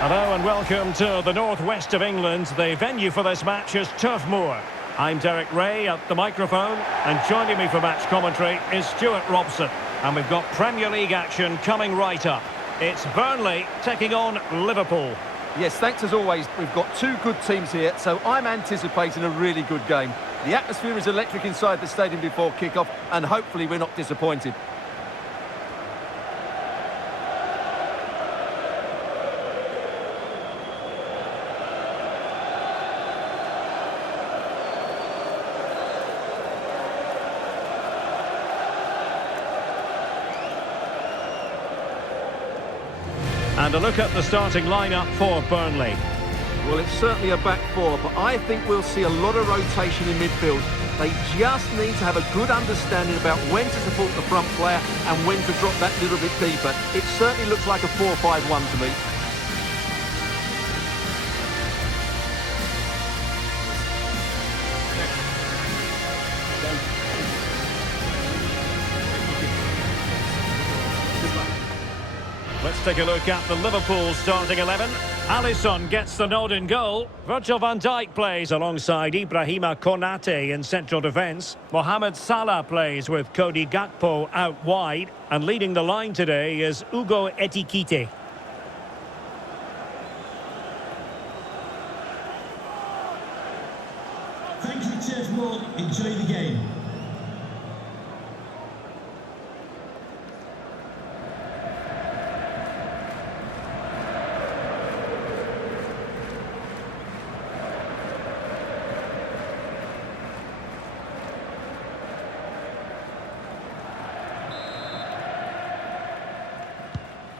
Hello and welcome to the northwest of England. The venue for this match is Turf Moor. I'm Derek Ray at the microphone, and joining me for match commentary is Stuart Robson. And we've got Premier League action coming right up. It's Burnley taking on Liverpool. Yes, thanks as always. We've got two good teams here, so I'm anticipating a really good game. The atmosphere is electric inside the stadium before kick-off, and hopefully we're not disappointed. And a look at the starting lineup for Burnley. Well, it's certainly a back four, but I think we'll see a lot of rotation in midfield. They just need to have a good understanding about when to support the front player and when to drop that little bit deeper. It certainly looks like a 4-5-1 to me. Let's take a look at the Liverpool starting 11. Alisson gets the nod in goal. Virgil van Dijk plays alongside Ibrahima Konate in central defence. Mohamed Salah plays with Cody Gakpo out wide. And leading the line today is Hugo Ekitike. Thank you, Turf Moor. Enjoy the game.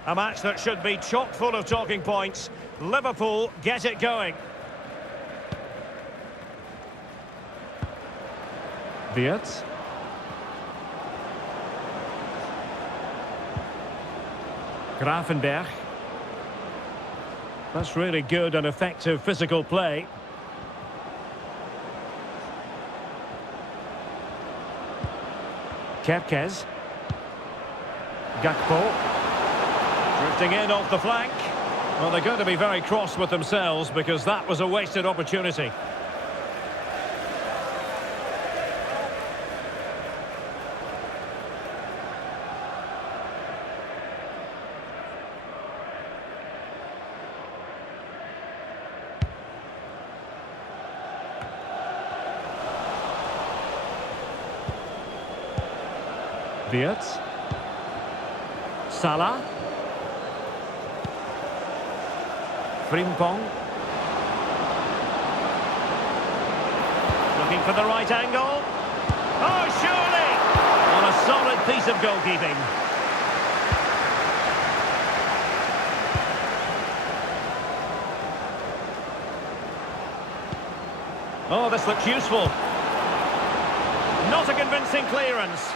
A match that should be chock full of talking points. Liverpool get it going. Wirtz. Gravenberch. That's really good and effective physical play. Kerkez. Gakpo. Drifting in off the flank. Well, they're going to be very cross with themselves because that was a wasted opportunity. Wirtz. Salah. Frimpong. Looking for the right angle. Oh, surely! On a solid piece of goalkeeping. Oh, this looks useful. Not a convincing clearance.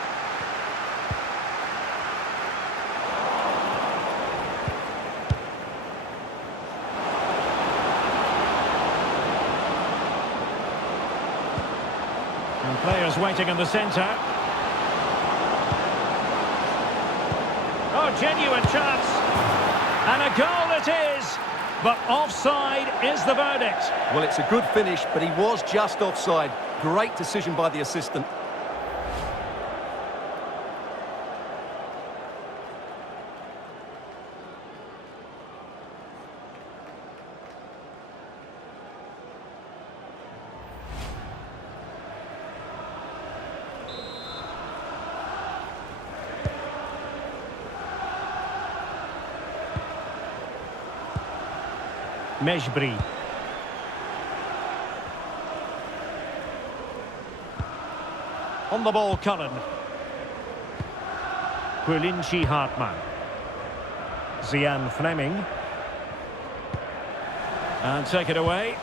And players waiting in the centre. Oh, genuine chance. And a goal it is. But offside is the verdict. Well, it's a good finish, but he was just offside. Great decision by the assistant. Mejbri. On the ball, Cullen. Quilinci Hartmann. Zian Fleming. And take it away.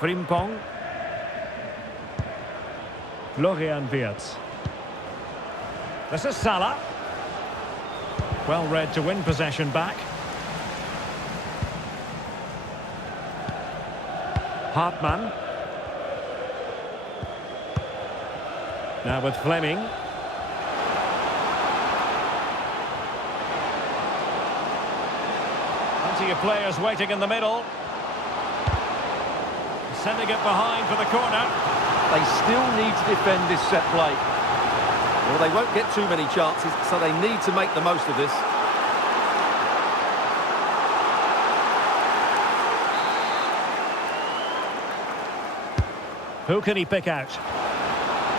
Frimpong. Florian Wirtz. This is Salah. Well read to win possession back. Hartmann. Now with Fleming. Plenty of players waiting in the middle. Sending it behind for the corner. They still need to defend this set play. Well, they won't get too many chances, so they need to make the most of this. Who can he pick out?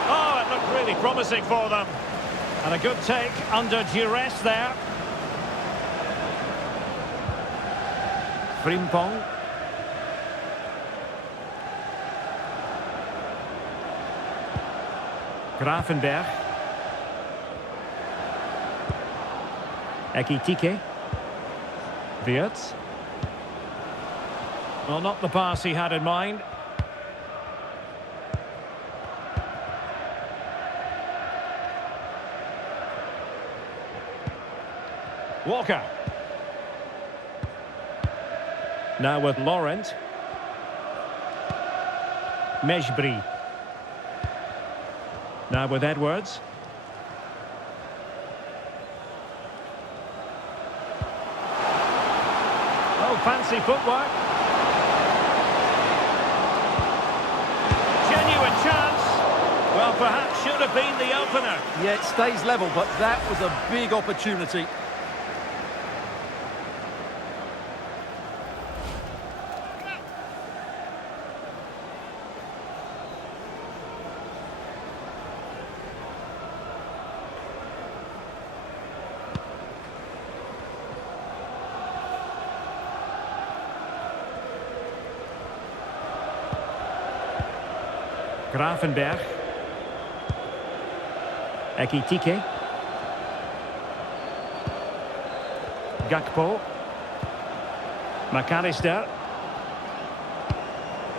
Oh, it looked really promising for them. And a good take under duress there. Frimpong. Gravenberg. Ekitike. Wirtz. Well, not the pass he had in mind. Walker. Now with Laurent. Mejbri. Now with Edwards. Oh, fancy footwork. Genuine chance. Well, perhaps should have been the opener. Yeah, it stays level, but that was a big opportunity. Gravenberg. Ekitike. Gakpo. McAllister.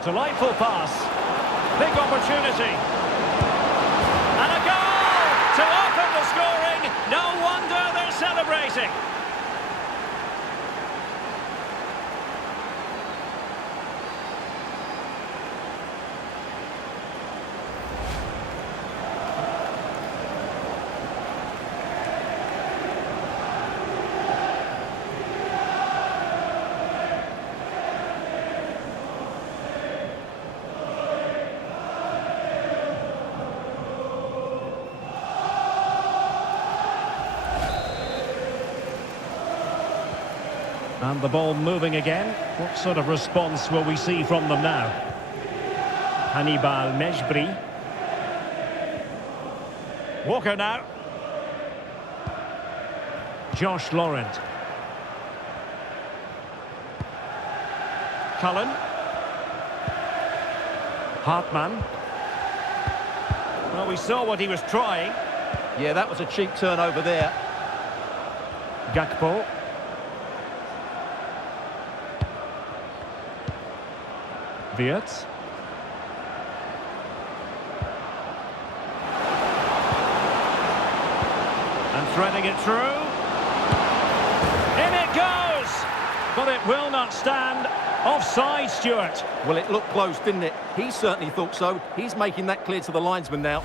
Delightful pass. Big opportunity. And a goal to open the scoring. No wonder they're celebrating. And the ball moving again. What sort of response will we see from them now? Hannibal Mejbri. Walker now. Josh Laurent. Cullen. Hartmann. Well, we saw what he was trying. Yeah, that was a cheap turnover there. Gakpo. Wirtz. And threading it through. In it goes! But it will not stand. Offside, Stuart. Well, it looked close, didn't it? He certainly thought so. He's making that clear to the linesman now.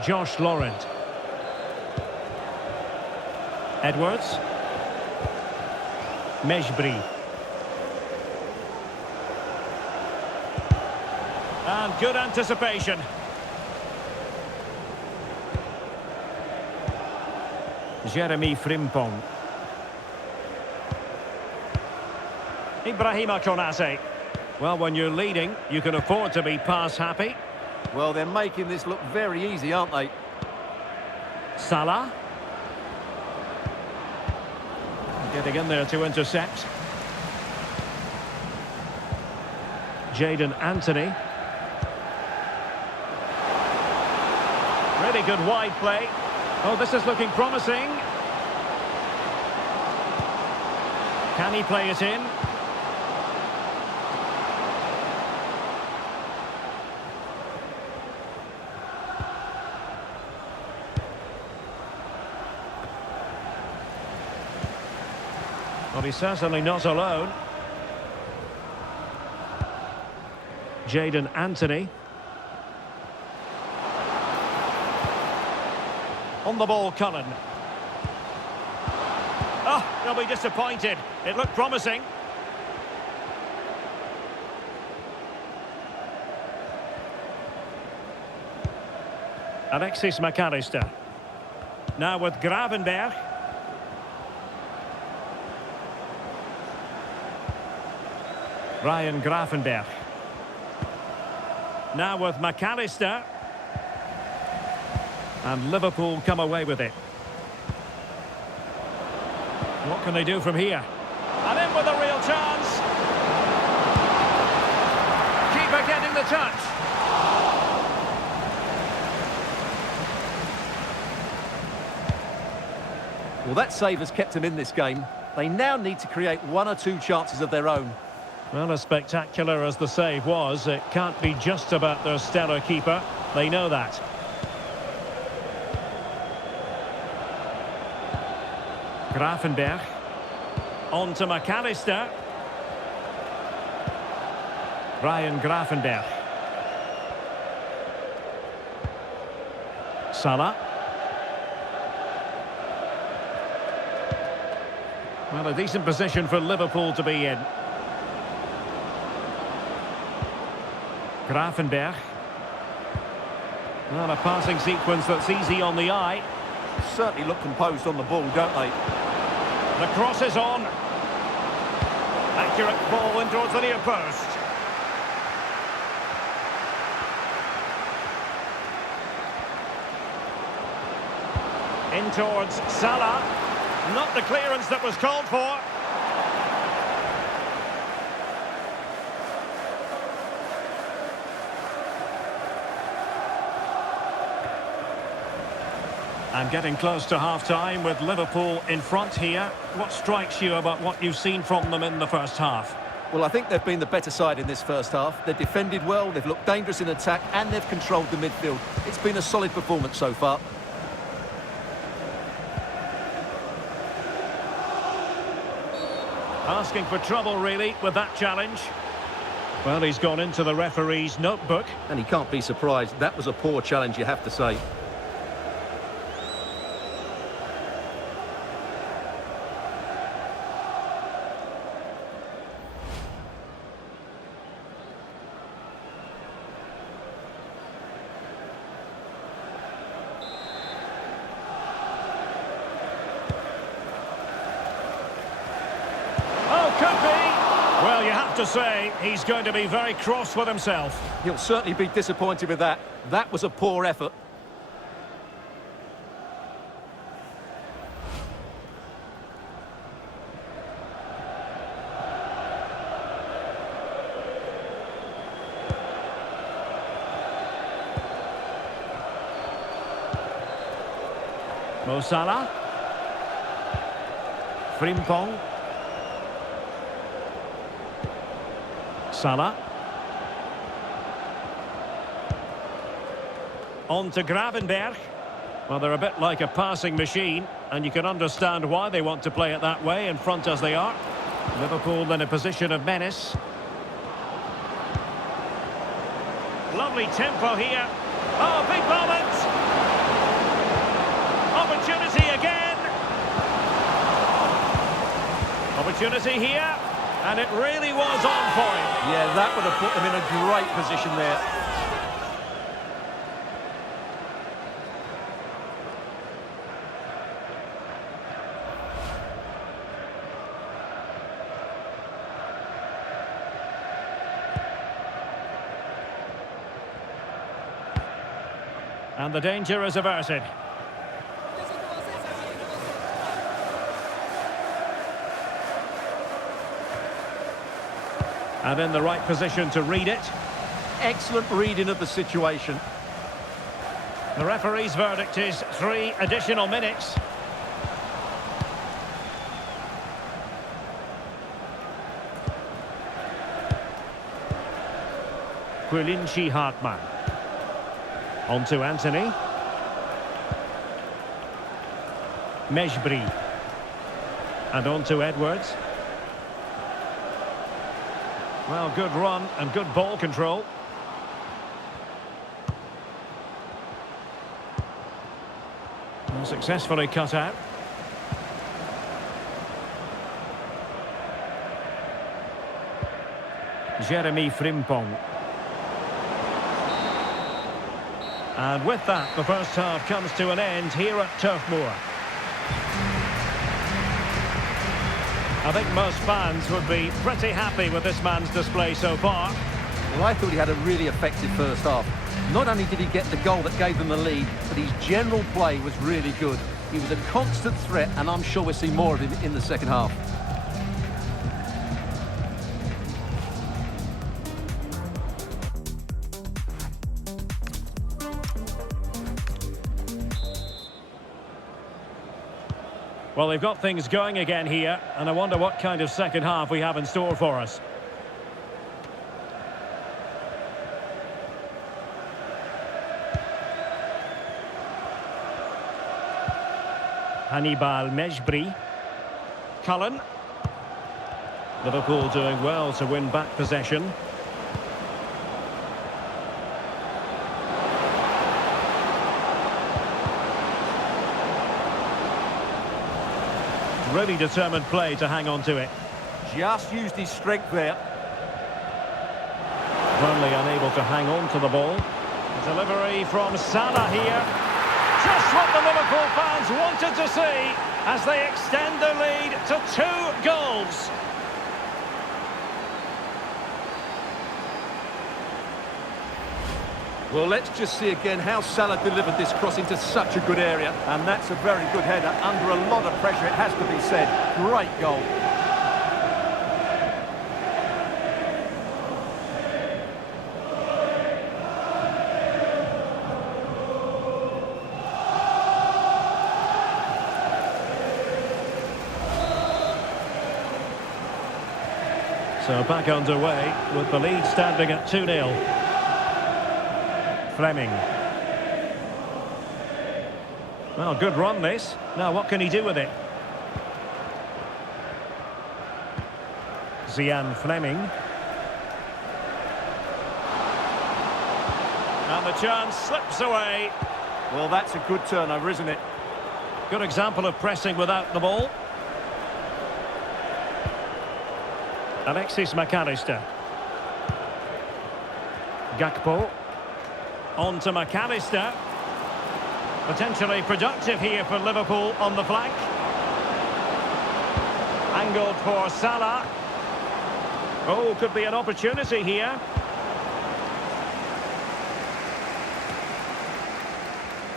Josh Laurent. Edwards. Mejbri. And good anticipation. Jeremy Frimpong. Ibrahima Konate. Well, when you're leading, you can afford to be pass happy. Well, they're making this look very easy, aren't they? Salah. Getting in there to intercept. Jadon Anthony. Really good wide play. Oh, this is looking promising. Can he play it in? Well, he's certainly not alone. Jadon Anthony. On the ball, Cullen. Oh, they'll be disappointed. It looked promising. Alexis McAllister. Now with Gravenberch. Ryan Gravenberch. Now with McAllister. And Liverpool come away with it. What can they do from here? And in with a real chance. Keeper getting the touch. Well, that save has kept them in this game. They now need to create one or two chances of their own. Well, as spectacular as the save was, it can't be just about their stellar keeper. They know that. Gravenberch. On to McAllister. Ryan Gravenberch. Salah. Well, a decent position for Liverpool to be in. Gravenberch. Well, a passing sequence that's easy on the eye. Certainly look composed on the ball, don't they? The cross is on. Accurate ball in towards the near post. In towards Salah. Not the clearance that was called for. And getting close to half-time with Liverpool in front here. What strikes you about what you've seen from them in the first half? Well, I think they've been the better side in this first half. They've defended well, they've looked dangerous in attack, and they've controlled the midfield. It's been a solid performance so far. Asking for trouble, really, with that challenge. Well, he's gone into the referee's notebook. And he can't be surprised. That was a poor challenge, you have to say. Could be. Well, you have to say, he's going to be very cross with himself. He'll certainly be disappointed with that. That was a poor effort. Mo Salah. Frimpong. Salah. On to Gravenberch. Well, they're a bit like a passing machine, and you can understand why they want to play it that way, in front as they are. Liverpool in a position of menace. Lovely tempo here. Oh, big moment! Opportunity again! Opportunity here. And it really was on point. Yeah, that would have put them in a great position there. And the danger is averted. And in the right position to read it. Excellent reading of the situation. The referee's verdict is 3 additional minutes. Quilinci Hartmann. On to Anthony. Mejbri. And on to Edwards. Well, good run and good ball control. Well, successfully cut out. Jeremy Frimpong. And with that, the first half comes to an end here at Turf Moor. I think most fans would be pretty happy with this man's display so far. Well, I thought he had a really effective first half. Not only did he get the goal that gave them the lead, but his general play was really good. He was a constant threat, and I'm sure we'll see more of him in the second half. Well, they've got things going again here, and I wonder what kind of second half we have in store for us. Hannibal Mejbri. Cullen. Liverpool doing well to win back possession. Really determined play to hang on to it. Just used his strength there. Burnley unable to hang on to the ball. Delivery from Salah here. Just what the Liverpool fans wanted to see as they extend their lead to 2 goals. Well, let's just see again how Salah delivered this cross into such a good area. And that's a very good header under a lot of pressure, it has to be said. Great goal. So back underway with the lead standing at 2-0. Fleming. Well, good run this. Now what can he do with it? Zian Fleming. And the chance slips away. Well, that's a good turnover, isn't it? Good example of pressing without the ball. Alexis McAllister. Gakpo. On to McAllister. Potentially productive here for Liverpool on the flank. Angled for Salah. Oh, could be an opportunity here.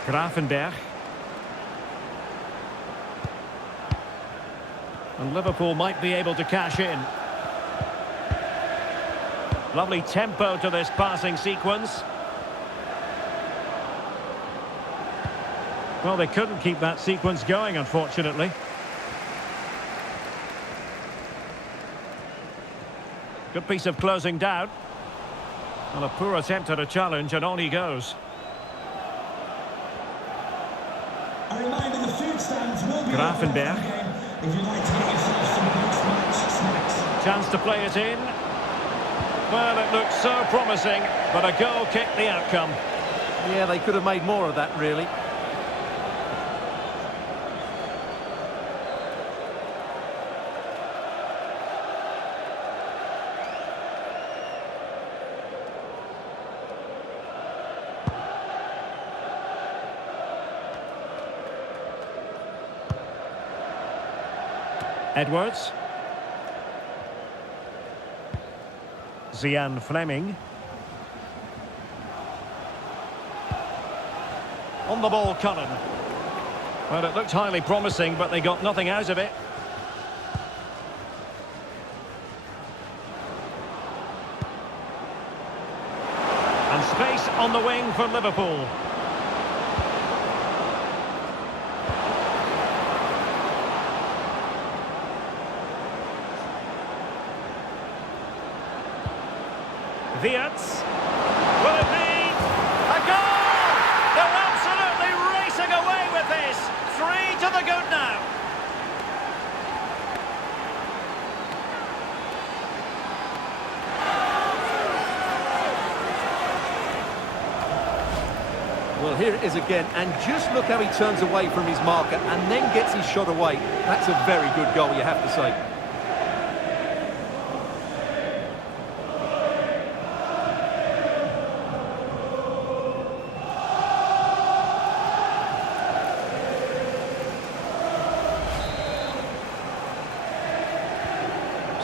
Gravenberch. And Liverpool might be able to cash in. Lovely tempo to this passing sequence. Well, they couldn't keep that sequence going, unfortunately. Good piece of closing down. Well, a poor attempt at a challenge, and on he goes. A reminder, the food stands will be Gravenberch. if you'd like to get yourself some post-match snacks. Chance to play it in. Well, it looks so promising, but a goal kicked the outcome. Yeah, they could have made more of that, really. Edwards. Zian Fleming. On the ball, Cullen. Well, it looked highly promising, but they got nothing out of it. And space on the wing for Liverpool. Wirtz. Will it be a goal? They're absolutely racing away with this. 3 to the good now. Well, here it is again, and just look how he turns away from his marker and then gets his shot away. That's a very good goal, you have to say.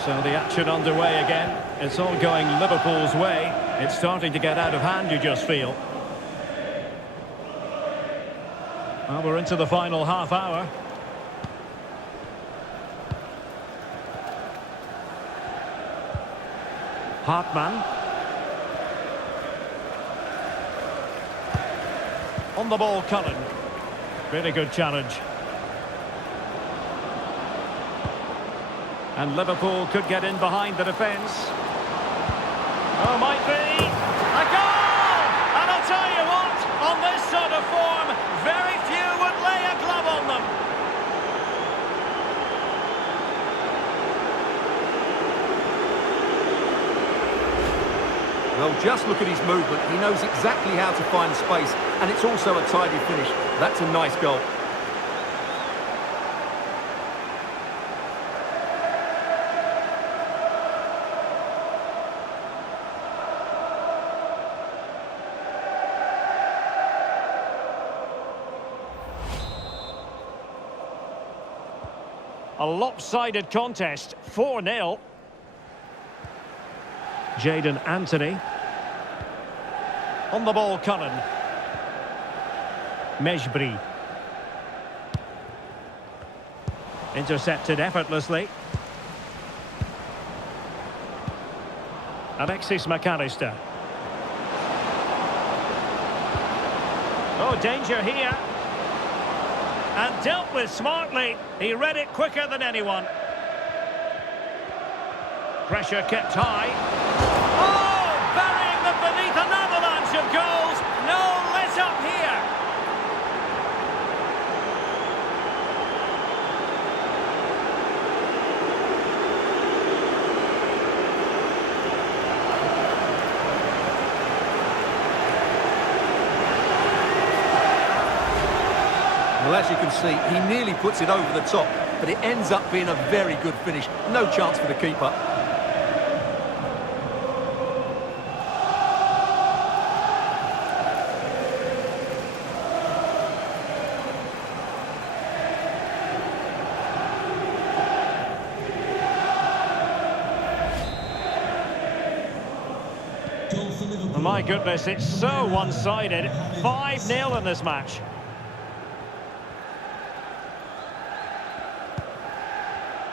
So the action underway again. It's all going Liverpool's way. It's starting to get out of hand, you just feel. Well, we're into the final half hour. Hartmann. On the ball, Cullen. Really good challenge. And Liverpool could get in behind the defence. Oh, might be. A goal! And I'll tell you what, on this sort of form, very few would lay a glove on them. Well, just look at his movement. He knows exactly how to find space, and it's also a tidy finish. That's a nice goal. A lopsided contest, 4-0. Jadon Anthony. On the ball, Cullen. Mejbri. Intercepted effortlessly. Alexis McAllister. Oh, danger here. And dealt with smartly. He read it quicker than anyone. Pressure kept high. Oh, burying them beneath an avalanche of goals. No let up here. Well, as you can see, he nearly puts it over the top, but it ends up being a very good finish. No chance for the keeper. Oh, my goodness, it's so one-sided. 5-0 in this match.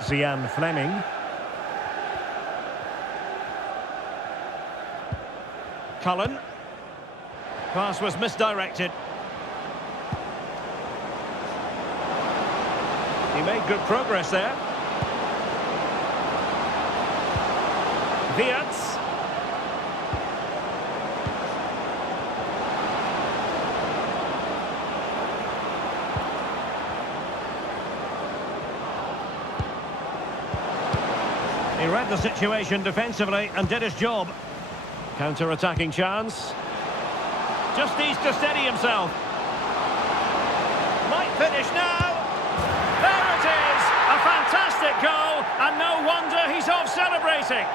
Zian Fleming. Cullen. Pass was misdirected. He made good progress there. Wirtz. He read the situation defensively and did his job. Counter-attacking chance. Just needs to steady himself. Might finish now. There it is! A fantastic goal, and no wonder he's off celebrating.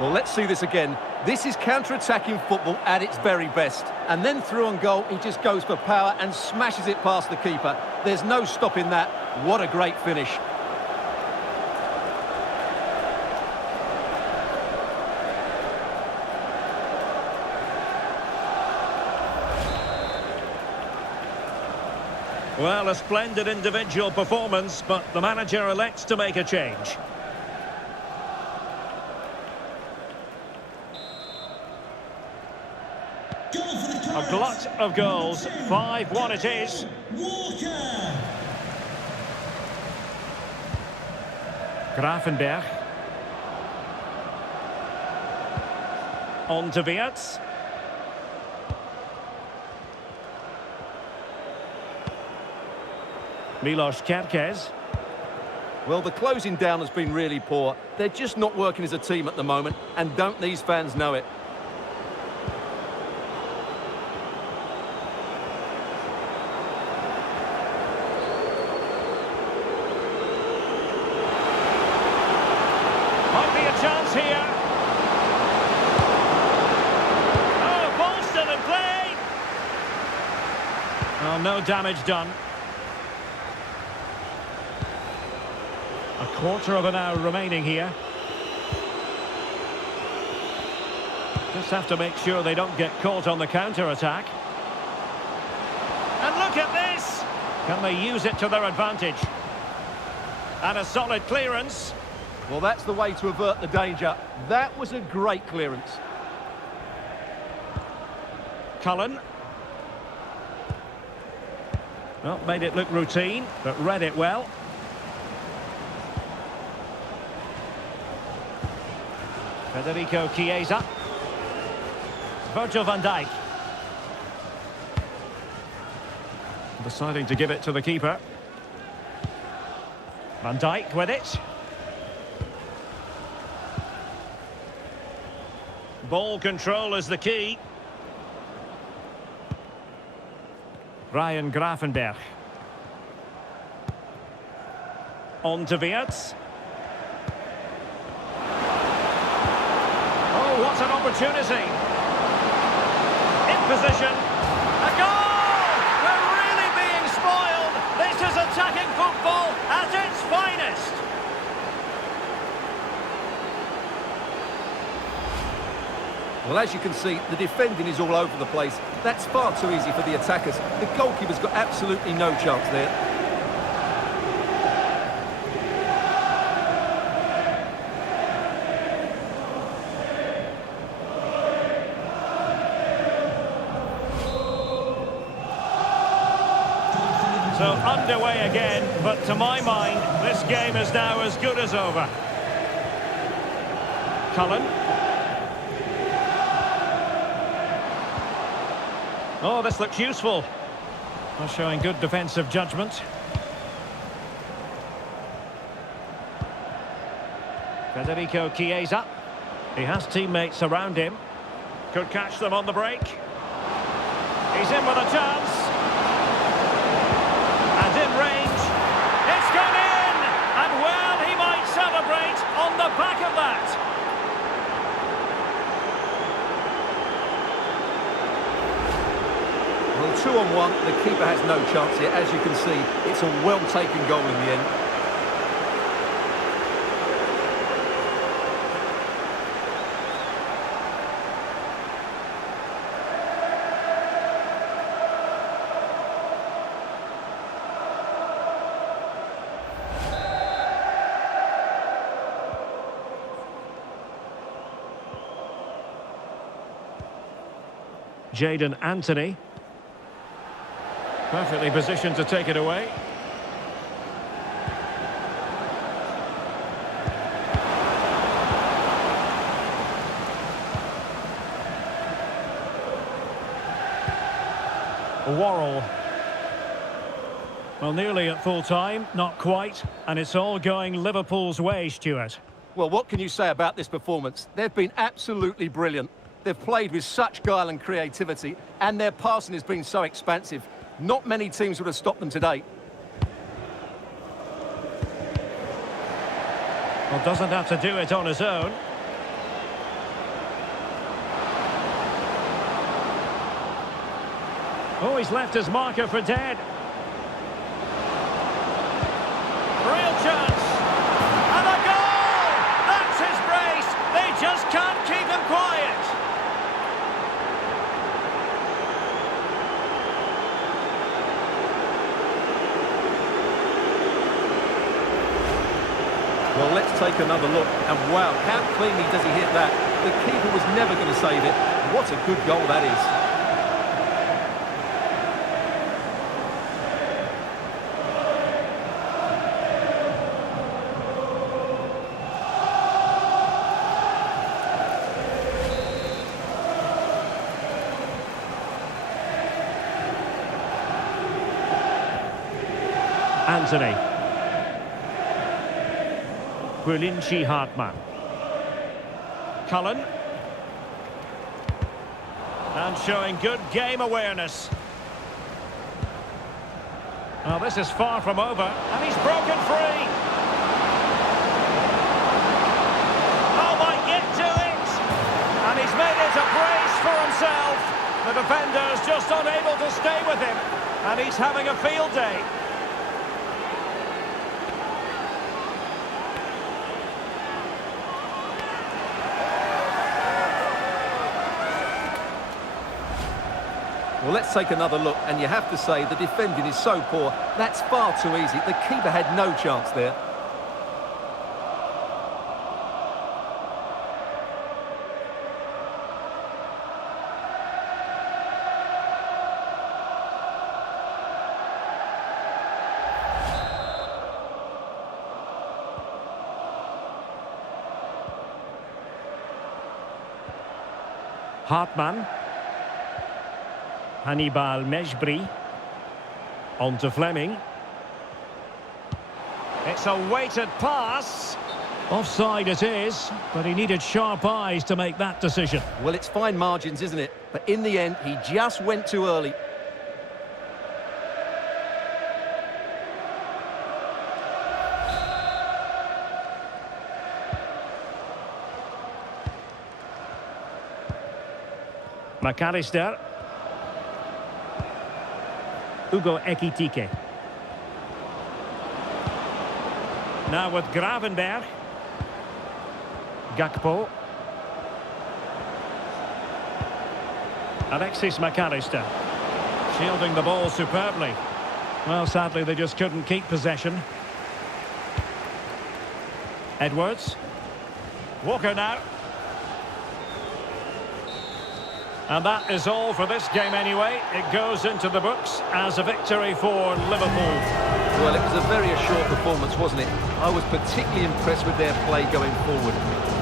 Well, let's see this again. This is counter-attacking football at its very best. And then through on goal, he just goes for power and smashes it past the keeper. There's no stopping that. What a great finish. Well, a splendid individual performance, but the manager elects to make a change. A glut of goals. 5-1 it is. Walker. Gravenberch. On to Wirtz. Milos Kerkez. Well, the closing down has been really poor. They're just not working as a team at the moment, and don't these fans know it? Might be a chance here. Oh, ball still in play. Well, no damage done. A quarter of an hour remaining here. Just have to make sure they don't get caught on the counter-attack. And look at this! Can they use it to their advantage? And a solid clearance. Well, that's the way to avert the danger. That was a great clearance. Cullen. Well, made it look routine, but read it well. Federico Chiesa. Virgil van Dijk. Deciding to give it to the keeper. Van Dijk with it. Ball control is the key. Ryan Gravenberch. On to Wirtz. Oh, what an opportunity. In position. A goal! We're really being spoiled. This is attacking football at its finest. Well, as you can see, the defending is all over the place. That's far too easy for the attackers. The goalkeeper's got absolutely no chance there. So underway again, but to my mind, this game is now as good as over. Cullen. Oh, this looks useful. Well, showing good defensive judgment. Federico Chiesa. He has teammates around him. Could catch them on the break. He's in with a chance. And in range. It's gone in! And well, he might celebrate on the back of that. Well, 2-on-1, the keeper has no chance here. As you can see, it's a well-taken goal in the end. Jadon Anthony. Perfectly positioned to take it away. Worrell. Well, nearly at full time, not quite, and it's all going Liverpool's way, Stuart. Well, what can you say about this performance? They've been absolutely brilliant. They've played with such guile and creativity, and their passing has been so expansive. Not many teams would have stopped them today. Well, doesn't have to do it on his own. Oh, he's left his marker for dead. Real chance. And a goal! That's his brace. They just can't keep him quiet. Well, let's take another look. And wow, how cleanly does he hit that? The keeper was never going to save it. What a good goal that is. Anthony. Guilinci Hartmann. Cullen. And showing good game awareness. Well, this is far from over, and he's broken free. Oh, might get to it! And he's made it a brace for himself. The defender's just unable to stay with him, and he's having a field day. Well, let's take another look, and you have to say the defending is so poor. That's far too easy. The keeper had no chance there. Hartmann. Hannibal Mejbri. On to Fleming. It's a weighted pass. Offside it is, but he needed sharp eyes to make that decision. Well, it's fine margins, isn't it? But in the end, he just went too early. McAllister. Ugo Ekitike. Now with Gravenberg. Gakpo. Alexis McAllister. Shielding the ball superbly. Well, sadly, they just couldn't keep possession. Edwards. Walker now. And that is all for this game anyway. It goes into the books as a victory for Liverpool. Well, it was a very assured performance, wasn't it? I was particularly impressed with their play going forward.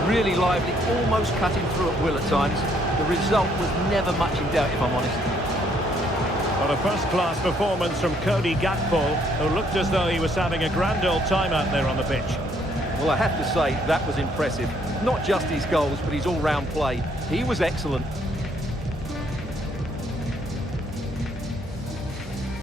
Really lively, almost cutting through at will at times. The result was never much in doubt, if I'm honest. Well, a first-class performance from Cody Gakpo, who looked as though he was having a grand old time out there on the pitch. Well, I have to say, that was impressive. Not just his goals, but his all-round play. He was excellent.